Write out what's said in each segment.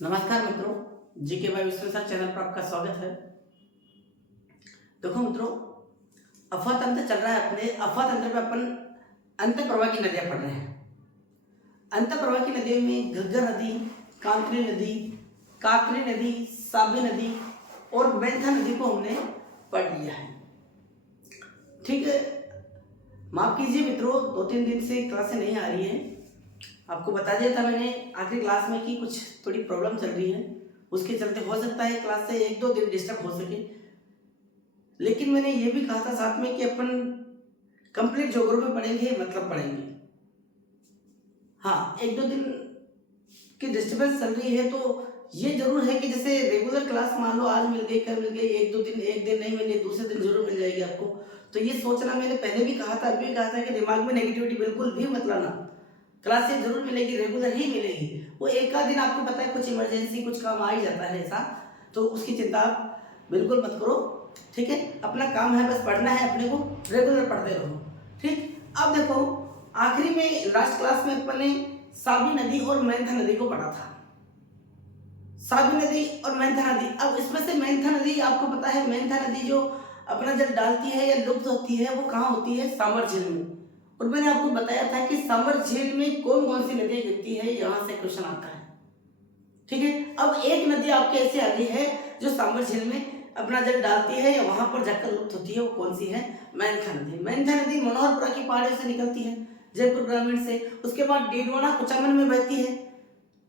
नमस्कार मित्रों, GK by विश्लेषण चैनल पर आपका स्वागत है। देखो मित्रों, अफवाह तंत्र चल रहा है। अपने अफवाह तंत्र में अपन अंत प्रवाह की नदियां पढ़ रहे हैं। अंत प्रवाह की नदियों में घग्गर नदी, काकरी नदी, साबी नदी और मेंथा नदी को हमने पढ़ लिया है। ठीक है, माफ कीजिए मित्रों, 2-3 दिन से क्लासें नहीं आ रही है। आपको बता दिया था मैंने आखिरी क्लास में कि कुछ थोड़ी प्रॉब्लम चल रही है, उसके चलते हो सकता है क्लास से 1-2 दिन डिस्टर्ब हो सके। लेकिन मैंने ये भी कहा था साथ में कि अपन कंप्लीट ज्योग्राफी पढ़ेंगे, मतलब पढ़ेंगे। हाँ, 1-2 दिन की डिस्टर्बेंस चल रही है तो ये जरूर है कि जैसे रेगुलर क्लास मान लो आज मिल गई, कल मिल गई, एक दिन नहीं मिली, दूसरे दिन जरूर मिल जाएगी आपको। तो ये सोचना, मैंने पहले भी कहा था, अभी भी कहा था कि दिमाग में नेगेटिविटी बिल्कुल भी मत लाना। क्लासेस जरूर मिलेगी, रेगुलर ही मिलेगी। वो एक आध दिन आपको पता है कुछ इमरजेंसी कुछ काम आ ही जाता है ऐसा, तो उसकी चिंता आप बिल्कुल मत करो। ठीक है, अपना काम है बस पढ़ना है, अपने को रेगुलर पढ़ते रहो। ठीक, अब देखो आखिरी में लास्ट क्लास में अपन ने साबी नदी और मेंथा नदी को पढ़ा था। साबी नदी और मेंथा नदी, अब इसमें से मेंथा नदी आपको पता है, मेंथा नदी जो अपना जल डालती है या लुप्त होती है वो कहाँ होती है? सामर झील में। और मैंने आपको बताया था कि सामर झील में कौन कौन सी नदियां गिरती है, यहां से क्वेश्चन आता है। ठीक है, अब एक नदी आपके ऐसे आती है जो सामर झील में अपना जल डालती है या वहां पर जाकर लुप्त होती है, वो कौन सी है? मेंथा नदी। मेंथा नदी मनोहरपुरा की पहाड़ियों से निकलती है, जयपुर ग्रामीण से। उसके बाद डीडवाना कुचामन में बहती है।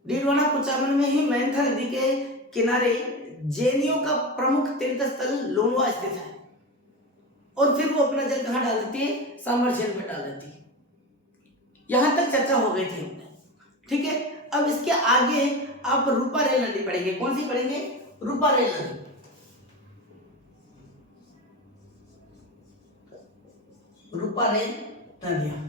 डीडवाना कुचामन में ही मेंथा नदी के किनारे जैनियों का प्रमुख तीर्थ स्थल लोनवा स्थित है। और फिर वो अपना जल कहाँ डाल देती है? सामर झील में डाल देती है। यहां तक चर्चा हो गई थी। ठीक है, अब इसके आगे आप रूपा रेल नदी पढ़ेंगे। कौन सी पढ़ेंगे? रूपा रेल नदी। रूपा रेल नदियां,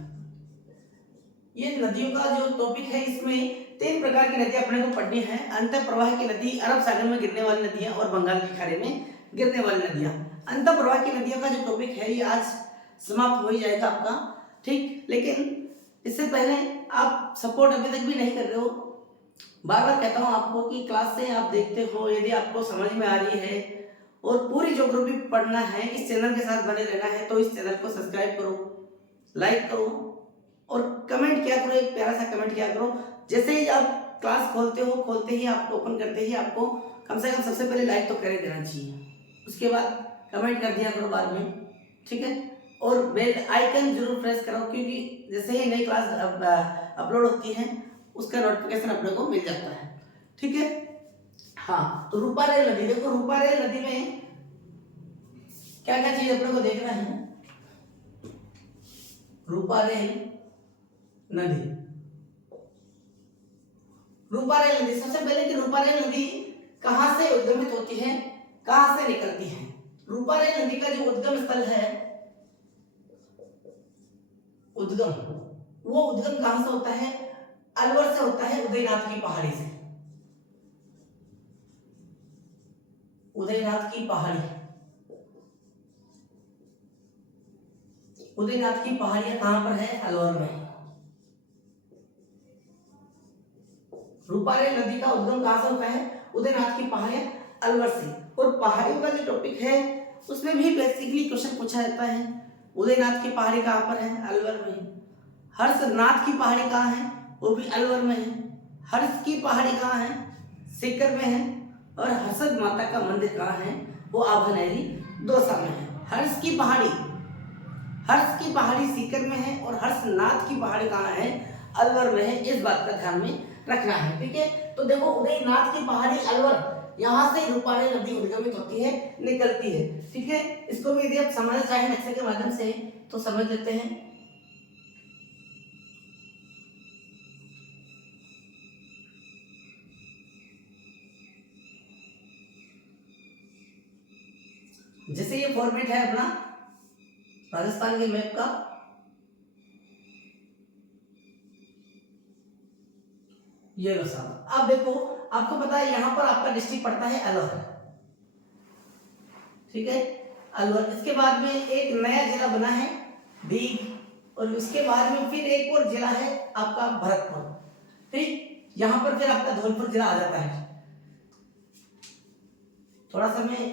ये नदियों का जो टॉपिक है, इसमें 3 प्रकार की नदियां अपने को पढ़नी है। अंत प्रवाह की नदी, अरब सागर में गिरने वाली नदियां और बंगाल की खाड़ी में गिरने वाली नदियां। अंत प्रवाह की नदियों का जो टॉपिक है ये आज समाप्त हो ही जाएगा आपका। ठीक, लेकिन इससे पहले आप सपोर्ट अभी तक भी नहीं कर रहे हो। बार बार कहता हूं आपको कि क्लास से आप देखते हो, यदि आपको समझ में आ रही है और पूरी ज्योग्राफी पढ़ना है, इस चैनल के साथ बने रहना है, तो इस चैनल को सब्सक्राइब करो, लाइक करो और कमेंट किया करो। एक प्यारा सा कमेंट किया करो। जैसे ही आप क्लास खोलते ही आपको ओपन करते ही आपको कम से कम सबसे पहले लाइक तो कर देना चाहिए, उसके बाद कमेंट कर दिया करो बाद में। ठीक है, और बेल आइकन जरूर प्रेस करो, क्योंकि जैसे ही नई क्लास अपलोड होती है उसका नोटिफिकेशन अपने को मिल जाता है। ठीक है, हाँ, तो रूपा रेल नदी देखो, रूपा रेल नदी में क्या क्या चीज अपने को देखना है। रूपा रेल नदी, रूपा रेल नदी, सबसे पहले कि रूपा रेल नदी कहां से उद्गमित होती है, कहां से निकलती है? रूपा रेल नदी का जो उद्गम स्थल है, वो उद्गम कहां से होता है? अलवर से होता है, उदयनाथ की पहाड़ी से। उदयनाथ की पहाड़ी, उदयनाथ की पहाड़ियां कहां पर है? अलवर में। रूपा रेल नदी का उद्गम कहां से होता है? उदयनाथ की पहाड़ियां अलवर से। और पहाड़ियों का जो टॉपिक है उसमें भी बेसिकली क्वेश्चन पूछा जाता है। उदयनाथ की पहाड़ी कहां पर है? अलवर में। हर्षनाथ की पहाड़ी कहां है? वो भी अलवर में है। हर्ष की पहाड़ी कहां है? सीकर में है। और हर्षद माता का मंदिर कहां है? वो आभनहरी दौसा में है। हर्ष की पहाड़ी सीकर में है और हर्षनाथ की पहाड़ी कहां है? अलवर में है। इस बात का ध्यान में रखना है। ठीक है, तो देखो उदयनाथ की पहाड़ी अलवर, यहां से रूपा रेल नदी उद्गमित होती है, निकलती है। ठीक है, इसको भी यदि आप समझना चाहें नक्शे के माध्यम से तो समझ लेते हैं। जैसे ये फॉर्मेट है अपना राजस्थान के मैप का, ये लो साहब। अब देखो, आपको पता है यहां पर आपका डिस्ट्रिक्ट पड़ता है अलवर। ठीक है, अलवर। इसके बाद में एक नया जिला बना है दीग, और उसके बाद में फिर एक और जिला है आपका भरतपुर। ठीक, यहां पर फिर आपका धौलपुर जिला आ जाता है। थोड़ा सा मैं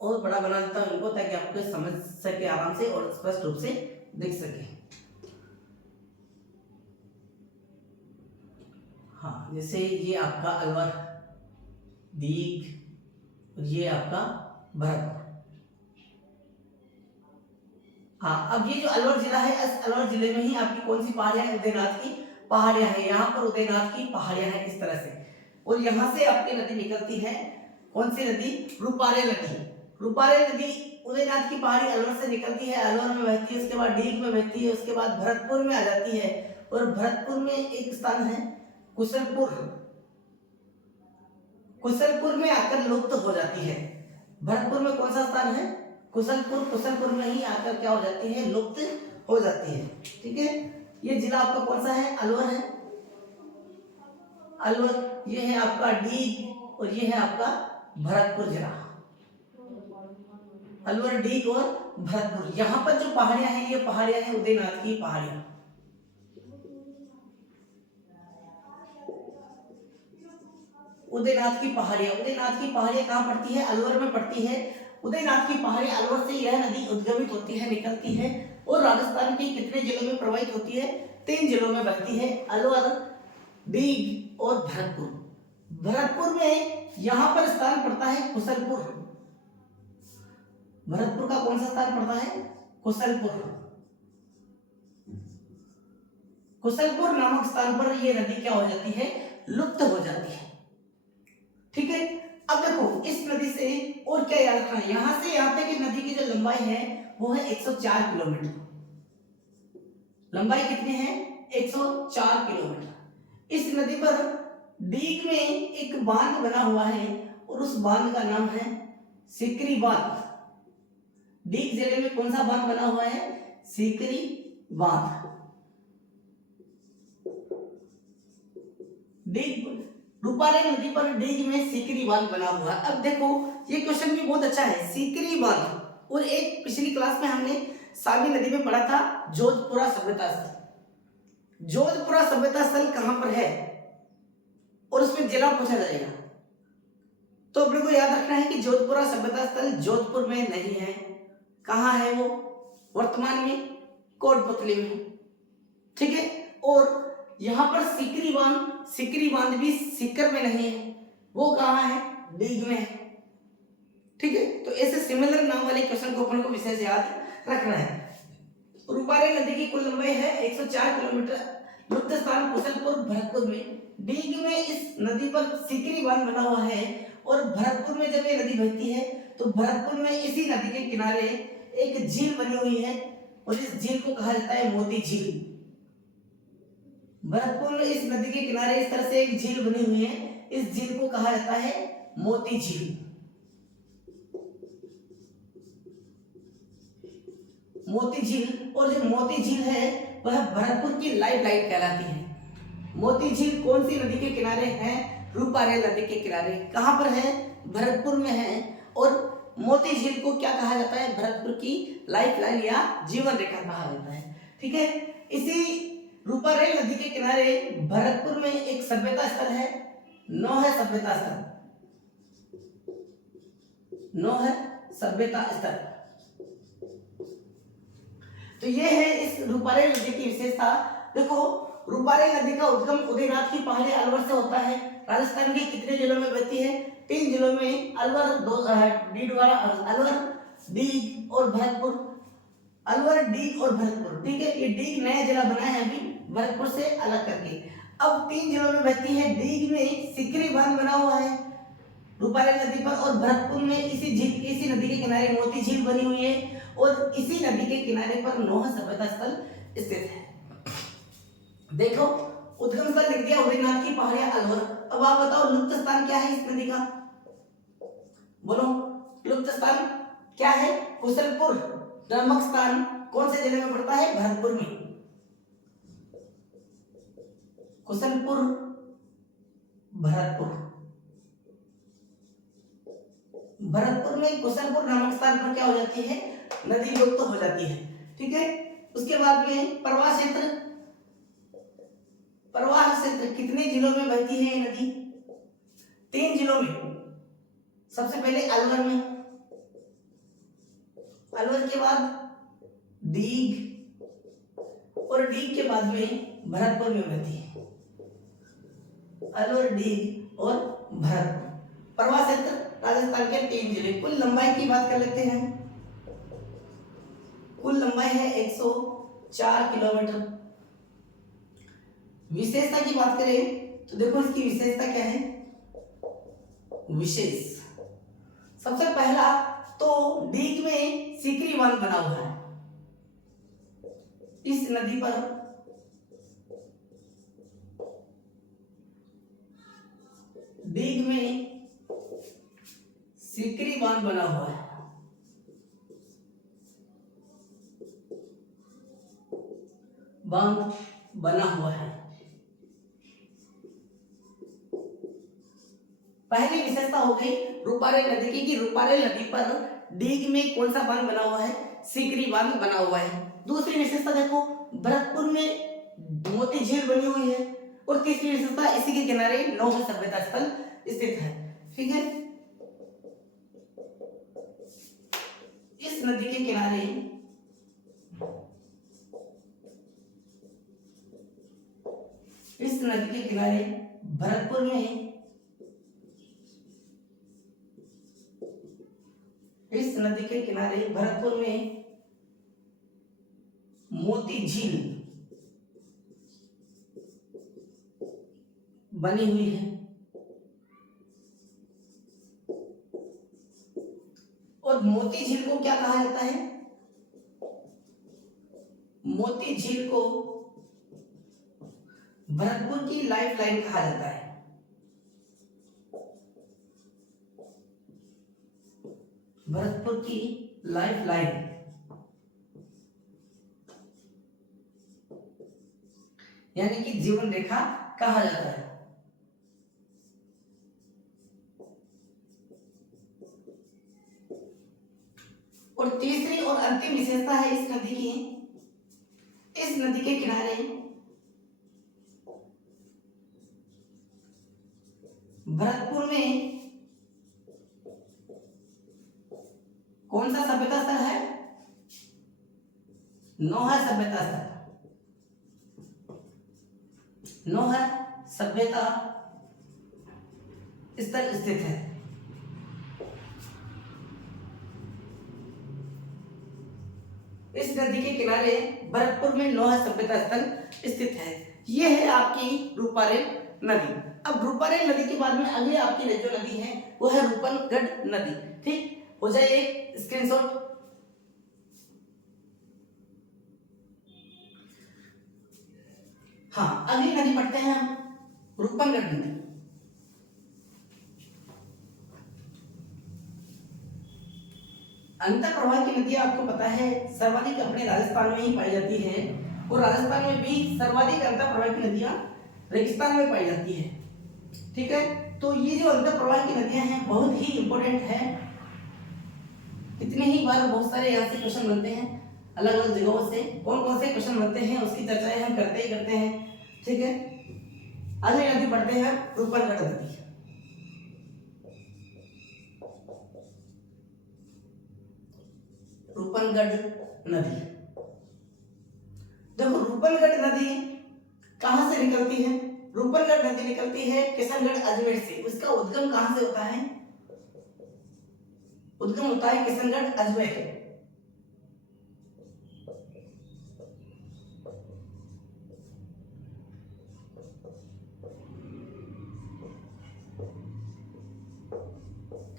और बड़ा बना देता हूँ इनको, ताकि आपको समझ सके आराम से और स्पष्ट रूप से दिख सके। हाँ, जैसे ये आपका अलवर, दीघ, और ये आपका भरतपुर। हाँ, अब ये जो अलवर जिला है, इस अलवर जिले में ही आपकी कौन सी पहाड़ियां हैं? उदयनाथ की पहाड़ियां हैं। यहाँ पर उदयनाथ की पहाड़ियां हैं इस तरह से, और यहाँ से आपकी नदी निकलती है। कौन सी नदी? रूपारेल नदी। रूपारेल नदी उदयनाथ की पहाड़ी अलवर से निकलती है, अलवर में बहती है, उसके बाद डीग में बहती है, उसके बाद भरतपुर में आ जाती है, और भरतपुर में एक स्थान है कुशलपुर। कुशलपुर में आकर लुप्त हो जाती है। भरतपुर में कौन सा स्थान है? कुशलपुर। कुशलपुर में ही आकर क्या हो जाती है? लुप्त हो जाती है। ठीक है, ये जिला आपका कौन सा है? अलवर है। अलवर, ये है आपका डीग, और ये है आपका भरतपुर जिला। अलवर, डीग और भरतपुर। यहाँ पर जो पहाड़ियां हैं, ये पहाड़ियां हैं उदयनाथ की पहाड़ियां। उदयनाथ की पहाड़ियां, उदयनाथ की पहाड़ियां कहाँ पड़ती है? अलवर में पड़ती है। उदयनाथ की पहाड़ियां, अलवर से यह नदी उद्गमित होती है, निकलती है, और राजस्थान के कितने जिलों में प्रवाहित होती है? 3 जिलों में बहती है, अलवर, डीग और भरतपुर। भरतपुर में यहाँ पर स्थान पड़ता है कुशलपुर। भरतपुर का कौन सा स्थान पड़ता है? कुशलपुर। कुशलपुर नामक स्थान पर यह नदी क्या हो जाती है? लुप्त हो जाती है। ठीक है, अब देखो इस नदी से और क्या याद रखना है, यहां से यहां तक की नदी की जो लंबाई है वो है 104 किलोमीटर। लंबाई कितनी है? 104 किलोमीटर। इस नदी पर डीग में एक बांध बना हुआ है, और उस बांध का नाम है सीकरी बांध। डीग जिले में कौन सा बांध बना हुआ है? सीकरी बांध। डीग, रूपारेल नदी पर डीग में सीकरी बांध बना हुआ है। अब देखो ये क्वेश्चन भी बहुत अच्छा है, सीकरी बांध। और एक पिछली क्लास में हमने सावी नदी में पढ़ा था जोधपुरा सभ्यता स्थल। जोधपुरा सभ्यता स्थल कहां पर है, और उसमें जिला पूछा जाएगा, तो अपने को याद रखना है कि जोधपुरा सभ्यता स्थल जोधपुर में नहीं है। कहां है वो? वर्तमान में कोटपुतली में। ठीक है, और यहां पर सीकरी बांध, सीकरी बांध भी सीकर में नहीं है, वो कहां है? डीग में है। ठीक है, तो ऐसे सिमिलर नाम वाले क्वेश्चन को अपन को विशेष याद रखना है। रूपारेल नदी की कुल लंबाई है 104 किलोमीटर। लुप्त स्थान कुशलपुर, भरतपुर में। डीग में इस नदी पर सीकरी बांध बना हुआ है, और भरतपुर में जब ये नदी बहती है तो भरतपुर में इसी नदी के किनारे एक झील बनी हुई है, और इस झील को कहा जाता है मोती झील। भरतपुर में इस नदी के किनारे इस तरह से एक झील बनी हुई है, इस झील को कहा जाता है मोती झील। मोती झील, और जो मोती झील है वह भरतपुर की लाइफ लाइन कहलाती है। मोती झील कौन सी नदी के किनारे है? रूपारेल नदी के किनारे। कहां पर है? भरतपुर में है। और मोती झील को क्या कहा जाता है? भरतपुर की लाइफ लाइन या जीवन रेखा कहा जाता है। ठीक है, इसी रूपारेल नदी के किनारे भरतपुर में एक सभ्यता स्थल है, नौह सभ्यता स्थल। नौह सभ्यता स्थल। तो ये है इस रूपारेल नदी की विशेषता। देखो रूपारेल नदी का उद्गम उदयनाथ की पहाड़ी अलवर से होता है। राजस्थान के कितने जिलों में बहती है? 3 जिलों में, अलवर, अलवर, डीग और भरतपुर। अलवर, डीग और भरतपुर। ठीक है, ये डीग नया जिला बना है अभी भरतपुर से अलग करके। अब 3 जिलों में बहती है। डीग में सीकरी बांध बना हुआ है रूपारेल नदी पर, और भरतपुर में इसी नदी के किनारे मोती झील बनी हुई है, और इसी नदी के किनारे पर नौह सभ्यता स्थल स्थित है। देखो उद्गम स्थल लिख दिया उदयनाथ की पहाड़ियां अलवर। अब आप बताओ लुप्त स्थान क्या है इस नदी का? बोलो, लुप्त स्थान क्या है? कुशलपुर नामक स्थान कौन से जिले में पड़ता है? भरतपुर में। कुशलपुर, भरतपुर। भरतपुर में कुशलपुर नामक स्थान पर क्या हो जाती है? नदी लुप्त हो जाती है। ठीक है, उसके बाद में प्रवाह क्षेत्र। प्रवाह क्षेत्र कितने जिलों में बहती है ये नदी? 3 जिलों में, सबसे पहले अलवर में, अलवर के बाद दीघ, और दीघ के बाद में भरतपुर में बहती है। अलवर, दीघ और भरतपुर। प्रवाह क्षेत्र राजस्थान के 3 जिले। कुल लंबाई की बात कर लेते हैं। कुल लंबाई है 104 किलोमीटर। विशेषता की बात करें तो देखो इसकी विशेषता क्या है। विशेष सबसे पहला तो दीघ में सीकरी बांध बना हुआ है। इस नदी पर दीघ में सीकरी बांध बना हुआ है। बांध बना हुआ है। पहली विशेषता हो गई रूपारेल नदी की, कि रूपारेल नदी पर दीघ में कौन सा बांध बना हुआ है, सीकरी बांध बना हुआ है। दूसरी विशेषता देखो भरतपुर में मोती झील बनी हुई है। और तीसरी विशेषता इसी के किनारे नौका सभ्यता स्थल स्थित है। ठीक है, इस नदी के किनारे भरतपुर में भरतपुर में मोती झील बनी हुई है। और मोती झील को क्या कहा जाता है? मोती झील को भरतपुर की लाइफ लाइन कहा जाता है। भरतपुर की लाइफ लाइन यानी कि जीवन रेखा कहा जाता है। और तीसरी और अंतिम विशेषता है इस नदी की, इस नदी के किनारे भरतपुर में कौन सा सभ्यता स्थल है? नौहर सभ्यता स्थल। नौहर सभ्यता स्थल स्थित है। इस नदी के किनारे भरतपुर में नौहर सभ्यता स्थल स्थित है। यह है आपकी रूपारेल नदी। अब रूपारेल नदी के बाद में अगली आपकी जो नदी है वो है रूपनगढ़ नदी। ठीक, हो जाए एक स्क्रीनशॉट। हाँ, अगली नदी पढ़ते हैं हम, रूपनगढ़ नदी। अंतर प्रवाह की नदी आपको पता है सर्वाधिक अपने राजस्थान में ही पाई जाती है। और राजस्थान में भी सर्वाधिक अंतर प्रवाह की नदियां रेगिस्तान में पाई जाती है। ठीक है, तो ये जो अंतर प्रवाह की नदियां हैं बहुत ही इंपॉर्टेंट है। कितने ही बार बहुत सारे यहाँ से क्वेश्चन बनते हैं अलग अलग जगहों से। कौन कौन से क्वेश्चन बनते हैं उसकी चर्चाएं हम करते ही करते हैं। ठीक है, अगली नदी पढ़ते हैं रूपनगढ़ नदी। रूपनगढ़ नदी, देखो रूपनगढ़ नदी कहां से निकलती है? रूपनगढ़ नदी निकलती है किशनगढ़ अजमेर से। उसका उद्गम कहां से होता है? उद्गम होता है किशनगढ़ अजमेर।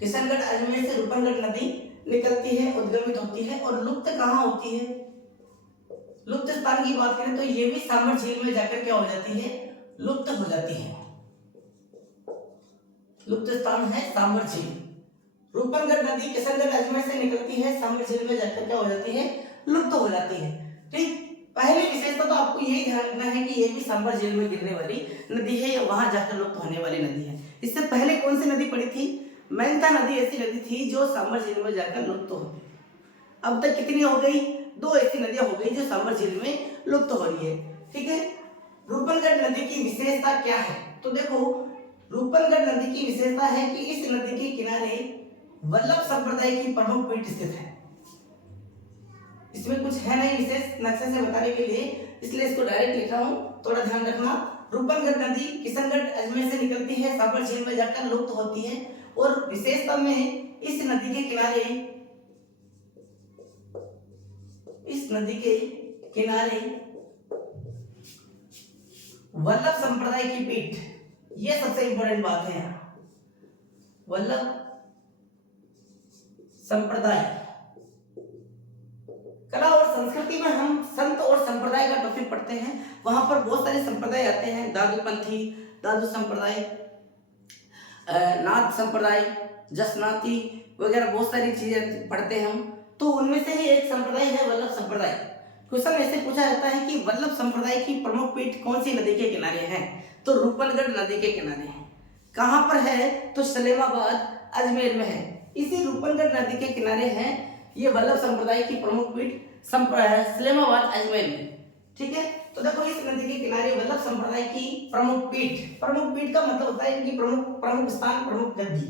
किशनगढ़ अजमेर से रूपनगढ़ नदी निकलती है, उद्गमित होती है। और लुप्त कहाँ होती है? लुप्त स्थान की बात करें तो ये भी सांभर झील में जाकर क्या हो जाती है? लुप्त हो जाती है। लुप्त स्थान है सांभर झील। रूपनगढ़ नदी किशनगढ़ अजमेर से निकलती है, सांभर झील में जाकर क्या हो जाती है? लुप्त हो जाती है। ठीक, पहली विशेषता तो आपको यही ध्यान रखना है कि ये भी सांभर झील में गिरने वाली नदी है या वहां जाकर लुप्त होने वाली नदी है। इससे पहले कौन सी नदी पड़ी थी? मेंथा नदी ऐसी नदी थी जो सांभर झील में जाकर लुप्त होती। अब तक कितनी हो गई? 2 ऐसी नदियां हो गई जो सांभर झील में लुप्त हो रही है। ठीक है, रूपनगढ़ नदी की विशेषता क्या है? तो देखो रूपनगढ़ नदी की विशेषता है कि इस नदी के किनारे वल्लभ संप्रदाय की प्रमुख पीठ स्थित है। इसमें कुछ है नहीं विशेष नक्शे से बताने के लिए, इसलिए इसको डायरेक्ट लिख रहा हूँ, थोड़ा ध्यान रखना। रूपनगढ़ नदी किशनगढ़ अजमेर से निकलती है, साबर झील में जाकर लुप्त होती है और विशेषता में इस नदी के किनारे वल्लभ संप्रदाय की पीठ, ये सबसे इंपॉर्टेंट बात है यहाँ। वल्लभ संप्रदाय, कला और संस्कृति में हम संत और संप्रदाय का टॉपिक पढ़ते हैं, वहां पर बहुत सारे संप्रदाय आते हैं, दादूपंथी, दादू संप्रदाय, नाथ संप्रदाय, जसनाती वगैरह बहुत सारी चीजें पढ़ते हैं हम। तो उनमें से ही एक संप्रदाय है वल्लभ संप्रदाय। क्वेश्चन ऐसे पूछा जाता है कि वल्लभ संप्रदाय की प्रमुख पीठ कौन सी नदी के किनारे है? तो रूपनगढ़ नदी के किनारे है। कहां पर है? तो सलेमाबाद अजमेर में है। इसी रूपनगढ़ नदी के किनारे है ये वल्लभ संप्रदाय की प्रमुख पीठ सलेमाबाद अजमेर में। ठीक है, तो देखो इस नदी के किनारे वल्लभ संप्रदाय की प्रमुख पीठ का मतलब होता है इनकी प्रमुख स्थान, प्रमुख गद्दी।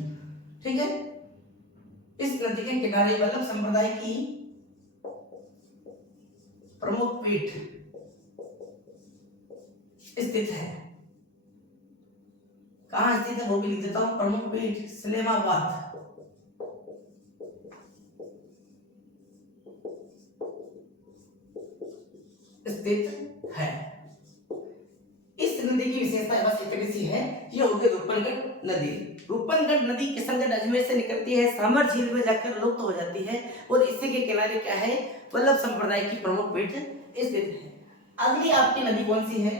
ठीक है, इस नदी के किनारे वल्लभ संप्रदाय की प्रमुख पीठ स्थित है। कहां स्थित है वो भी लिख देता हूं, प्रमुख पीठ सलेमाबाद स्थित है। इस नदी की विशेषता बस इतनी सी है, ये हो गई रूपनगढ़ नदी। रूपनगढ़ नदी किशनगढ़ अजमेर से निकलती है, साबर झील में जाकर लुप्त हो जाती है और इसी के किनारे क्या है? वल्लभ संप्रदाय की प्रमुख पीठ स्थित है। अगली आपकी नदी कौन सी है?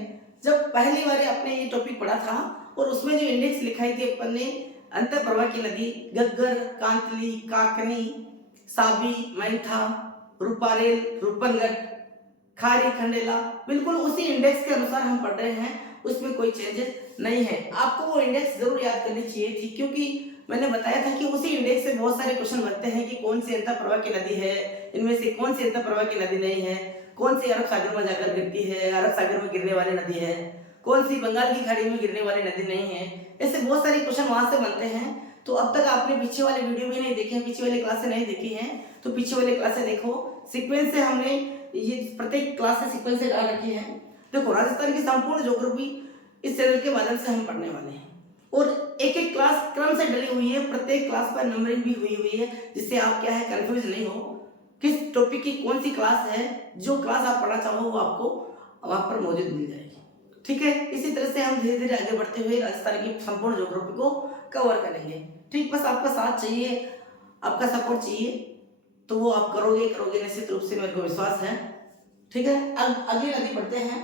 जब पहली बार आपने ये टॉपिक पढ़ा था और उसमें जो इंडेक्स लिखाई थी अपन ने, अंतःप्रवाह की नदी गग्गर, कांतली, काकनी, साबी, मैथा, रूपारेल, रूपनगढ़, खारी, खंडेला, बिल्कुल उसी इंडेक्स के अनुसार हम पढ़ रहे हैं, उसमें कोई चेंजेस नहीं है। आपको वो इंडेक्स जरूर याद करनी चाहिए थी, क्योंकि मैंने बताया था कि उसी इंडेक्स से बहुत सारे क्वेश्चन बनते हैं कि कौन सी अंतःप्रवाह की नदी है, इनमें से कौन सी अंतःप्रवाह की नदी नहीं है, कौन सी अरब सागर में जाकर गिरती है, अरब सागर में गिरने वाली नदी है, कौन सी बंगाल की खाड़ी में गिरने वाली नदी नहीं है। ऐसे बहुत सारे क्वेश्चन वहां से बनते हैं। तो अब तक आपने पीछे वाले वीडियो भी नहीं देखे हैं, पीछे वाली क्लासें नहीं देखी हैं, तो पीछे वाली क्लासें देखो। सीक्वेंस से हमने ये प्रत्येक क्लास से सीक्वेंस से डाल रखी है। देखो राजस्थान की संपूर्ण ज्योग्राफी इस चैनल के माध्यम से हम पढ़ने वाले हैं और एक एक क्लास क्रम से डली हुई है, प्रत्येक क्लास पर नंबरिंग भी हुई है, जिससे आप क्या है कंफ्यूज नहीं हो किस टॉपिक की कौन सी क्लास है। जो क्लास आप पढ़ना चाहो वो आपको वहां पर मौजूद मिल जाएगी। ठीक है, इसी तरह से हम धीरे धीरे आगे बढ़ते हुए राजस्थान की संपूर्ण ज्योग्राफी को कवर करेंगे। ठीक, बस आपका साथ चाहिए, आपका सपोर्ट चाहिए, तो वो आप करोगे निश्चित रूप से, मेरे को विश्वास है। ठीक है, अब अगली नदी पढ़ते हैं।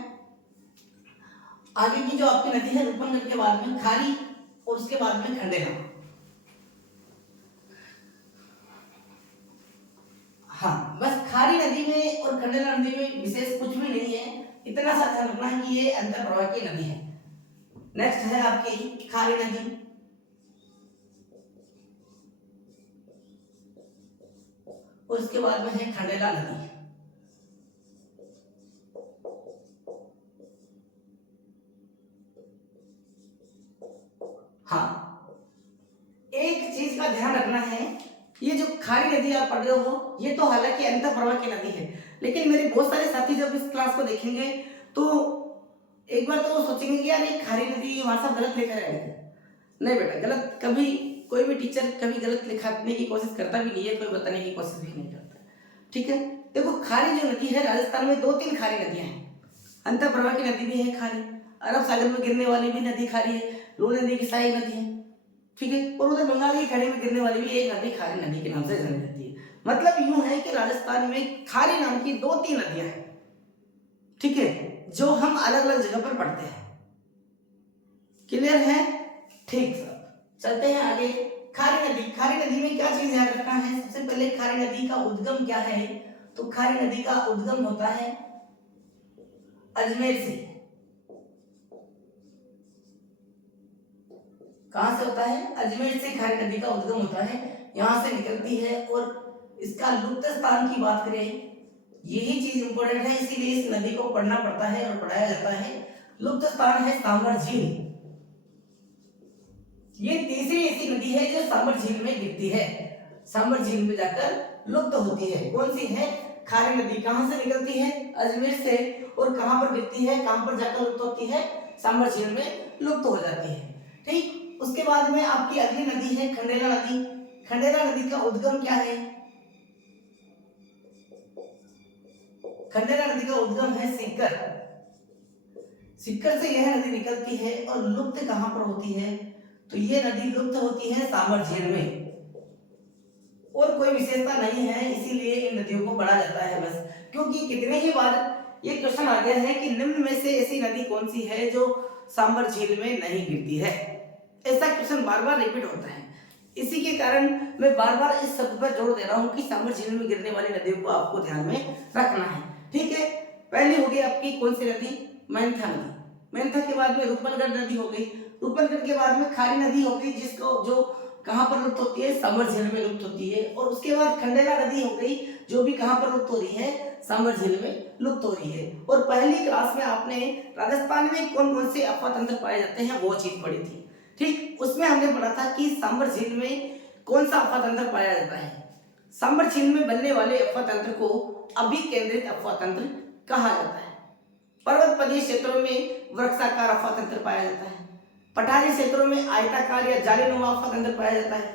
आगे की जो आपकी नदी है रूपनगढ़ के बाद में खारी और उसके बाद में खंडेला। हाँ, बस खारी नदी में और खंडेला नदी में विशेष कुछ भी नहीं है, इतना सा ध्यान रखना है कि ये अंतःप्रवाह की नदी है। नेक्स्ट है आपकी खारी नदी, और उसके बाद में है खंडेला नदी। हाँ, एक चीज का ध्यान रखना है, ये जो खारी नदी आप पढ़ रहे हो ये तो हालांकि अंतःप्रवाह की नदी है, लेकिन मेरे बहुत सारे साथी जब इस क्लास को देखेंगे तो एक बार तो वो सोचेंगे कि यार ये खारी नदी वहां सब गलत लिखा है। नहीं बेटा, गलत कभी कोई भी टीचर कभी गलत लिखने की कोशिश करता भी नहीं है, कोई बताने की कोशिश भी नहीं करता। ठीक है, देखो खारी जो नदी है, राजस्थान में 2-3 खारी नदियां हैं। अंतःप्रवाह की नदी भी है खारी, अरब सागर में गिरने वाली भी नदी खारी है, लो नदी की सहायक नदी है। ठीक है, और उधर बंगाल की खाड़ी में गिरने वाली भी एक नदी खारी नदी के नाम से जानी जाती है। मतलब यूं है कि राजस्थान में खारी नाम की 2-3 नदियां हैं। ठीक है, जो हम अलग अलग जगह पर पढ़ते हैं। क्लियर है? ठीक सर, चलते हैं आगे। खारी नदी में क्या चीज याद रखना है? सबसे पहले खारी नदी का उद्गम क्या है? तो खारी नदी का उद्गम होता है अजमेर से। कहां से होता है? अजमेर से खारी नदी का उद्गम होता है, यहां से निकलती है। और इसका लुप्त स्थान की बात करें, यही चीज इंपॉर्टेंट है, इसीलिए इस नदी को पढ़ना पड़ता है और पढ़ाया जाता है। लुप्त स्थान है साबर झील। ये तीसरी ऐसी नदी है जो साबर झील में गिरती है। सांबर झील में जाकर लुप्त होती है। कौन सी है? खारी नदी। कहां से निकलती है? अजमेर से। और कहां पर गिरती है, कहां पर जाकर लुप्त होती है? सांबर झील में लुप्त हो जाती है। ठीक, उसके बाद में आपकी अगली नदी है खंडेला नदी। खंडेला नदी का उद्गम क्या है? खंडेला नदी का उद्गम है सीकर। सीकर से यह नदी निकलती है और लुप्त कहां पर होती है? तो यह नदी लुप्त होती है सांबर झील में, और कोई विशेषता नहीं है, इसीलिए इन नदियों को पढ़ा जाता है बस। क्योंकि कितने ही बार ये क्वेश्चन आ गया है कि निम्न में से ऐसी नदी कौन सी है जो सांबर झील में नहीं गिरती है। ऐसा क्वेश्चन बार बार रिपीट होता है, इसी के कारण मैं बार बार इस शब्द पर जोर दे रहा हूं कि सांबर झील में गिरने वाली नदियों को आपको ध्यान में रखना है। ठीक है, पहली होगी आपकी कौन सी नदी? मेंथा नदी। मेंथा के बाद में रूपनगढ़ नदी हो गई। रूपनगढ़ के बाद में खारी नदी हो गई, जिसको जो कहां पर लुप्त होती है? सांबर झील में लुप्त होती है। और उसके बाद खंडेला नदी हो गई, जो भी कहां पर लुप्त हो रही है? सांबर झील में लुप्त हो रही है। और पहली क्लास में आपने राजस्थान में कौन कौन से अफवाह तंत्र पाए जाते हैं वो चीज पढ़ी थी। ठीक, उसमें हमने पढ़ा था कि सांबर झील में कौन सा अफवाह तंत्र पाया जाता है। सांबर झील में बनने वाले अफवाह तंत्र को अभिकेंद्रित अफवाह तंत्र कहा जाता है। पर्वत पदीय क्षेत्रों में वृक्षाकार अफवाह तंत्र पाया जाता है। पठारी क्षेत्रों में आयताकार या जालीनुमा अफवाह तंत्र पाया जाता है।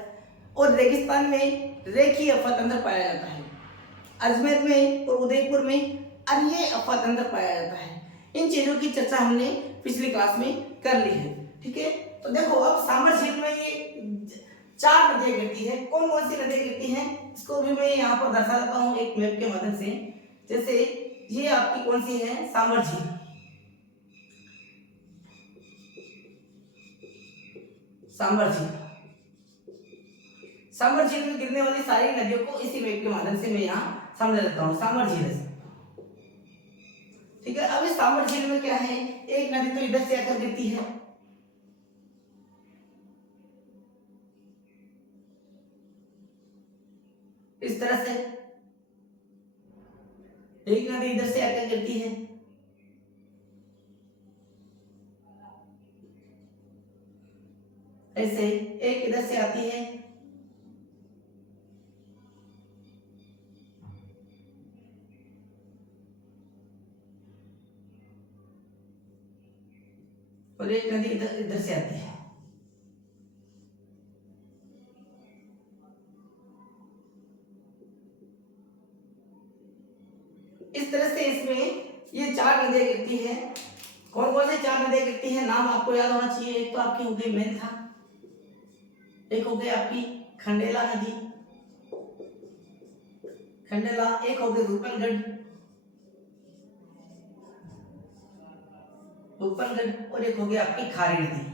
और रेगिस्तान में रेखीय अफवाह तंत्र पाया जाता है। अजमेर में और उदयपुर में अन्य अफवाह तंत्र पाया जाता है। इन चीजों की चर्चा हमने पिछली क्लास में कर ली है। ठीक है, तो देखो अब सांबर झील में ये 4 नदियां गिरती है। कौन कौन सी नदियां गिरती हैं इसको भी मैं यहाँ पर दर्शा देता हूँ एक मैप के माध्यम से। जैसे ये आपकी कौन सी है? सांबर झील। सांबर झील, सांबर झील में गिरने वाली सारी नदियों को इसी मैप के माध्यम से मैं यहाँ समझा देता हूँ। सांबर झील है, ठीक है। अब इस सांबर झील में क्या है? एक नदी तो इधर से आकर गिरती है, इस तरह से एक नदी इधर से आकर गिरती है, ऐसे एक इधर से आती है, और एक नदी इधर इधर से आती है। इस तरह से इसमें ये 4 नदियां गिरती है। कौन कौन से 4 नदियां गिरती है नाम आपको याद होना चाहिए। एक तो आपकी हो गई मेंथा, एक हो गई आपकी खंडेला नदी, खंडेला, एक हो गई रूपनगढ़, रूपनगढ़, और एक हो गई आपकी खारी नदी।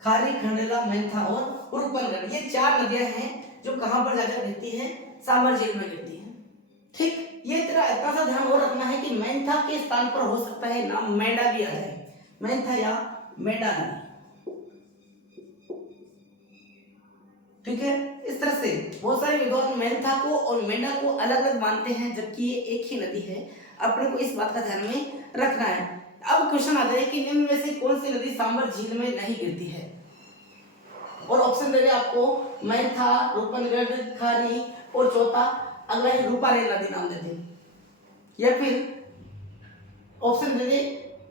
खारी, खंडेला, मेंथा और रूपनगढ़, ये 4 नदियां हैं जो कहां पर जाकर गिरती है? सांबर झील में गिरती है। ठीक, ये तेरा इतना सा ध्यान और रखना है कि मेंथा के स्थान पर हो सकता है नाम मेंढा भी आ जाए, मेंथा या मेंढा नदी। ठीक है, इस तरह से बहुत सारे विद्वान मेंथा को और मेंढा को अलग अलग मानते हैं, जबकि ये एक ही नदी है। अपने को इस बात का ध्यान में रखना है। अब क्वेश्चन आता है कि निम्न में से कौन सी नदी सांबर झील में नहीं गिरती है? और ऑप्शन दे रहे आपको मेंथा, रूपनगढ़, खारी और चौथा अगला है रूपारेल नदी नाम देते हैं। या फिर ऑप्शन दे दे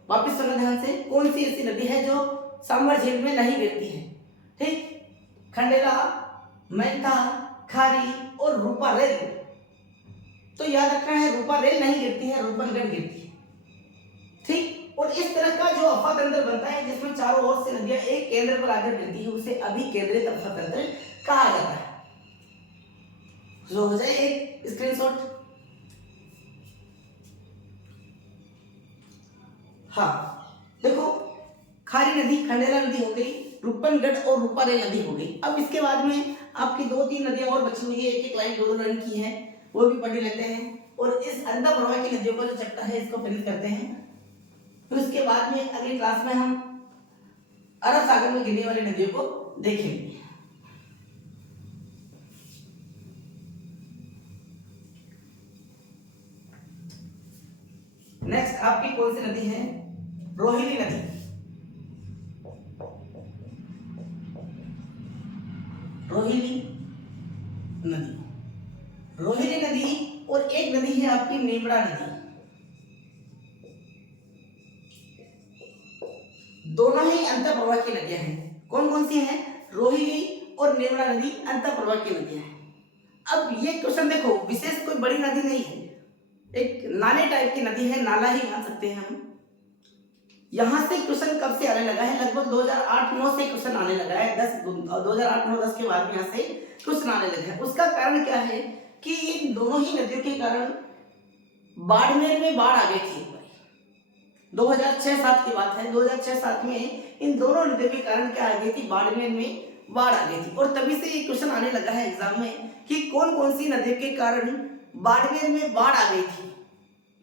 वापिस सुनो ध्यान से, कौन सी ऐसी नदी है जो सांबर झील में नहीं गिरती है? ठीक, खंडेला, मेंथा, खारी और रूपारेल। तो याद रखना है रूपारेल नहीं गिरती है, रूपनगढ़ गिरती है। ठीक, और इस तरह का जो अफवाह तंत्र बनता है जिसमें चारों ओर से नदियां एक केंद्र पर आकर गिरती है, उसे अभिकेंद्रित अफवाह तंत्र कहा जाता है। जो हो जाए एक स्क्रीनशॉट। हाँ देखो, खारी नदी, खंडेला नदी हो गई, रूपनगढ़ और रूपारेल नदी हो गई। अब इसके बाद में आपकी 2-3 नदियां और बची हुई है, एक एक लाइन 2-2 लाइन की है, वो भी पढ़ लेते हैं। और इस अंधा प्रवाह की नदियों का जो चैप्टर है इसको फिनिश करते हैं। फिर तो उसके बाद में अगली क्लास में हम अरब सागर में गिरने वाली नदियों को देखेंगे। नेक्स्ट आपकी कौन सी नदी है? रोहिणी नदी। रोहिणी नदी, रोहिणी नदी और एक नदी है आपकी नेमड़ा नदी। दोनों ही अंतःप्रवाह की नदियां हैं। कौन कौन सी हैं? रोहिणी और नेमड़ा नदी अंतःप्रवाह की नदियां हैं। अब ये क्वेश्चन देखो, विशेष कोई बड़ी नदी नहीं है, एक नाले टाइप की नदी है, नाला ही मान सकते हैं हम। यहाँ से क्वेश्चन कब से आने लगा है? लगभग 2008-9 से क्वेश्चन आने लगा है। 2008-9-10 के बाद में यहाँ से क्वेश्चन आने लगे हैं। उसका कारण क्या है कि इन दोनों ही नदियों के कारण बाड़मेर में बाढ़ आ गई थी। 2006-7 की बात है। 2006-7 में इन दोनों नदियों के कारण क्या आ गई थी? बाड़मेर में बाढ़ आ गई थी। और तभी से ये क्वेश्चन आने लगा है एग्जाम में कि कौन कौन सी नदियों के कारण बाड़मेर में बाढ़ आ गई थी।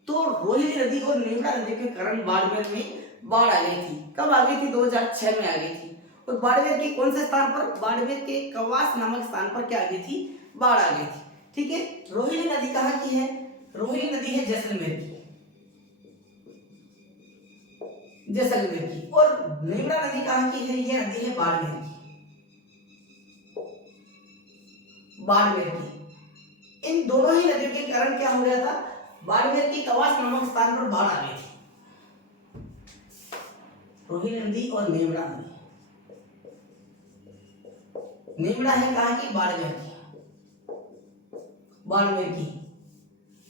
तो रोहिणी नदी और नेमड़ा नदी के कारण बाड़मेर में बाढ़ आ गई थी। कब आ गई थी? 2006 में आ गई थी। और बाड़मेर के कौन से स्थान पर? बाड़मेर के कवास नामक स्थान पर क्या आ गई थी? बाढ़ आ गई थी। ठीक है। रोहिणी नदी कहाँ की है? रोहिणी नदी है जैसलमेर की, जैसलमेर की। और नेमड़ा नदी कहाँ की है? यह नदी है बाड़मेर की, बाड़मेर की। इन दोनों ही नदियों के कारण क्या हो गया था? बाड़मेर की कवास नामक स्थान पर बाढ़ आ गई थी। रोहिणी नदी और नेमड़ा नदी, नेमड़ा है कहाँ की? बाड़मेर की, बाड़मेर की।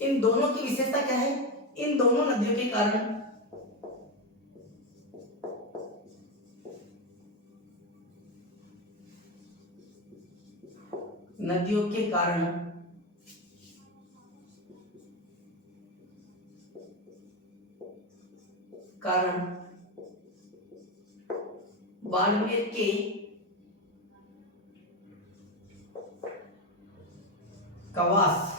इन दोनों की विशेषता क्या है? इन दोनों नदियों के कारण नदियों के कारण कारण बाड़मेर के कवास,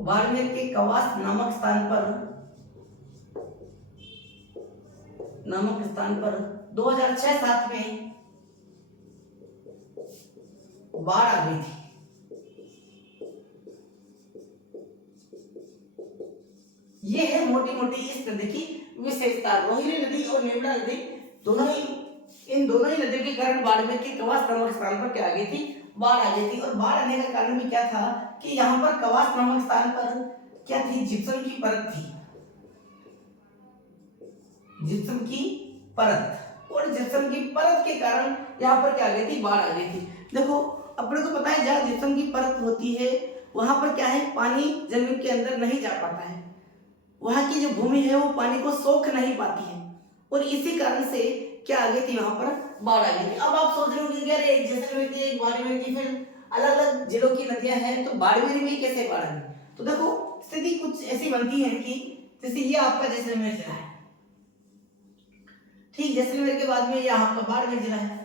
बाड़मेर के कवास नामक स्थान पर 2006-7 में बाढ़ आ गई थी। ये है मोटी मोटी इस नदी की विशेषता। रोहिणी नदी और नेमड़ा नदी दोनों ही, इन दोनों ही नदियों के कारण बाड़मेर के कवास नामक स्थान पर क्या आ गई थी? बाढ़ आ गई थी। और बाढ़ आने का कारण भी क्या था कि यहाँ पर कवास नामक स्थान पर क्या थी? जिप्सम की परत थी, जिप्सम की परत। और जिप्सम की परत के कारण यहाँ पर क्या आ गई थी? बाढ़ आ गई थी। देखो अपने को पता है जहाँ जिप्सम की परत होती है वहां पर क्या है? पानी जमीन के अंदर नहीं जा पाता है, वहां की जो भूमि है वो पानी को सोख नहीं पाती है। और इसी कारण से क्या आ गई थी? वहां पर बाढ़ आ गई थी। अब आप सोच रहे हो कि अरे जैसलमेर की, एक बाड़मेर की, फिर अलग अलग जिलों की नदियां हैं तो बाड़मेर में कैसे बाढ़ आ गई? तो देखो स्थिति कुछ ऐसी बनती है कि जैसे ये आपका जैसलमेर जिला है, ठीक, जैसलमेर के बाद में ये आपका बाड़मेर जिला है।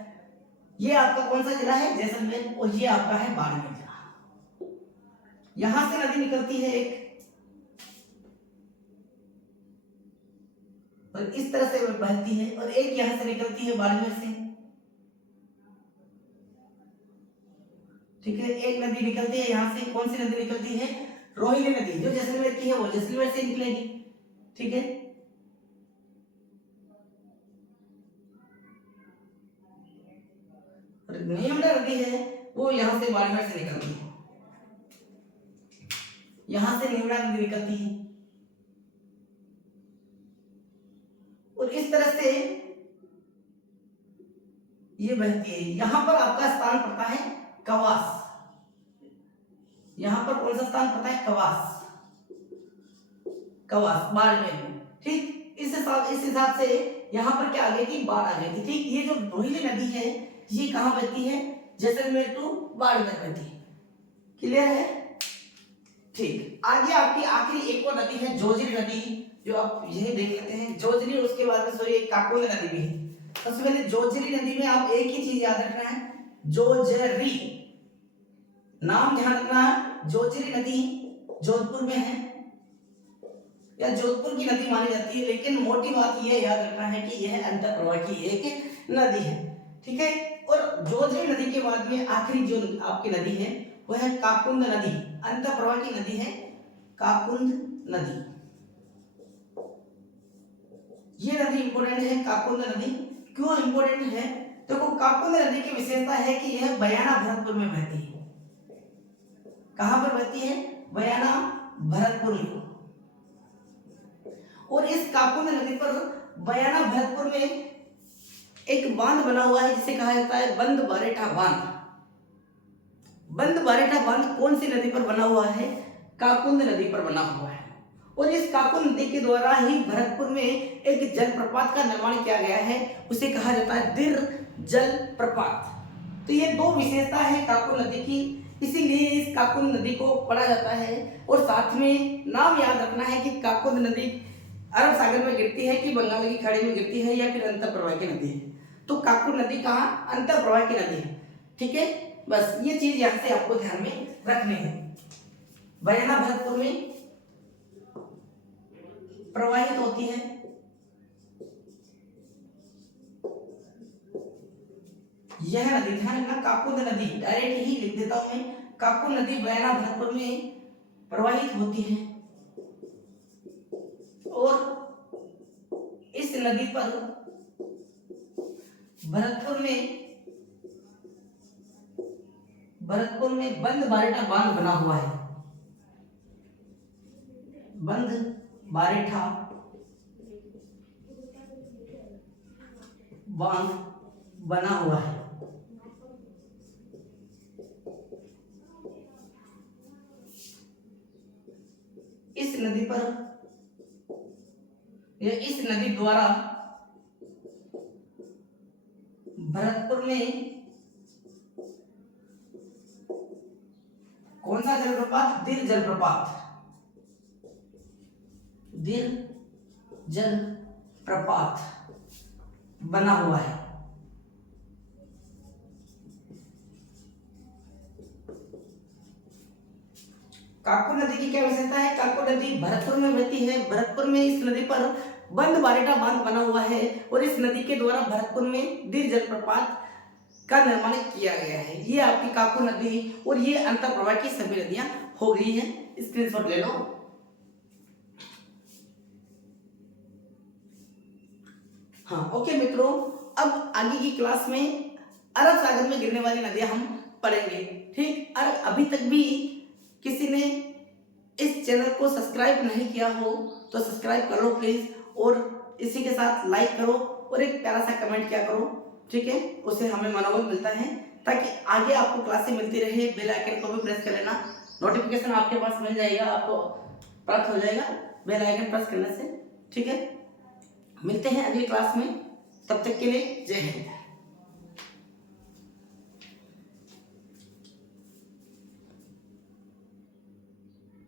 ये आपका कौन सा जिला है? जैसलमेर। और ये आपका है बाड़मेर जिला। यहां से नदी निकलती है एक, और इस तरह से बहती है, और एक यहां से निकलती है बाड़मेर से। ठीक है, एक नदी निकलती है यहां से। कौन सी नदी निकलती है? रोहिणी नदी, जो जैसलमेर की है वो जैसलमेर से निकलेगी। ठीक है, नेमड़ा नदी है वो यहां से बाड़मेर से निकलती है, यहां से नेमड़ा नदी निकलती है। और इस तरह से ये बहती है। यहां पर आपका स्थान पड़ता है कवास। यहां पर कौन सा स्थान पड़ता है? कवास, कवास बाड़मेर में। ठीक, इस हिसाब से यहां पर क्या आ गई थी? बाढ़ आ गई थी। ठीक, ये जो रोहिणी नदी है ये कहां बहती है? जैसलमेर टू बाड़मेर बहती है। क्लियर है? ठीक, आगे आपकी आखिरी एक और नदी है जोजरी नदी, जो आप यही देख लेते हैं जोजरी। उसके बाद में सॉरी एक काकोली नदी भी है। सबसे पहले जोजरी नदी में आप एक ही चीज याद रखना है, जोजरी, नाम ध्यान रखना है। जोजरी नदी जोधपुर में है या जोधपुर की नदी मानी जाती है, लेकिन मोटी बात यह याद रखना है कि यह अंतःप्रवाह की एक नदी है। ठीक है, और जोजरी नदी के बाद में आखिरी जो आपकी नदी है वह है काकुंद नदी। अंतःप्रवाह की नदी है काकुंद नदी। ये नदी इंपॉर्टेंट है, काकुंद नदी। क्यों इंपॉर्टेंट है? देखो काकुंद नदी की विशेषता है कि यह बयाना भरतपुर में बहती है। कहां पर बहती है? बयाना भरतपुर में। और इस काकुंद नदी पर बयाना भरतपुर में एक बांध बना हुआ है जिसे कहा जाता है बंद बारेठा बांध। बंद बारेठा बांध कौन सी नदी पर बना हुआ है? काकुंद नदी पर बना हुआ है। और इस काकुंद नदी के द्वारा ही भरतपुर में एक जलप्रपात का निर्माण किया गया है, उसे कहा जाता है दिर जलप्रपात। तो ये दो विशेषता है काकुंद नदी की, इसीलिए इस काकुंद नदी को पढ़ा जाता है। और साथ में नाम याद रखना है कि काकुंद नदी अरब सागर में गिरती है कि बंगाल की खाड़ी में गिरती है या फिर अंतःप्रवाह की नदी है। तो काकुंद नदी कहाँ? अंतःप्रवाह की नदी है। ठीक है, बस ये चीज यहाँ से आपको ध्यान में रखनी है। बयाना भरतपुर में प्रवाहित होती है। यह नदी, ध्यान रखना काकुंद नदी, डायरेक्ट ही लिख देता हूं मैं, काकुंद नदी बयाना भरतपुर में प्रवाहित होती है। और इस नदी पर भरतपुर में बंद बारेठा बांध बना हुआ है। बंद बारेठा बांध बना हुआ है। इस नदी पर या इस नदी द्वारा भरतपुर में कौन सा जलप्रपात? दिर जलप्रपात। दिर जलप्रपात बना हुआ है। काकुंद नदी की क्या विशेषता है? काकुंद नदी भरतपुर में बहती है। भरतपुर में इस नदी पर बंद बारेठा बांध बना हुआ है और इस नदी के द्वारा भरतपुर में दिर जलप्रपात का निर्माण किया गया है। ये आपकी काकुंद नदी और ये अंतःप्रवाह की सभी नदियां हो गई हैं। स्क्रीनशॉट ले लो। हाँ ओके मित्रों, अब आगे की क्लास में अरब सागर में गिरने वाली नदियां हम पढ़ेंगे। ठीक, और अभी तक भी किसी ने इस चैनल को सब्सक्राइब नहीं किया हो तो सब्सक्राइब कर लो प्लीज, और इसी के साथ लाइक करो और एक प्यारा सा कमेंट किया करो। ठीक है, उससे हमें मनोबल मिलता है ताकि आगे आपको क्लासें मिलती रहे। बेल आइकन को भी प्रेस कर लेना, नोटिफिकेशन आपके पास मिल जाएगा, आपको प्राप्त हो जाएगा बेल आइकन प्रेस करने से। ठीक है, मिलते हैं अगली क्लास में, तब तक के लिए जय हिंद।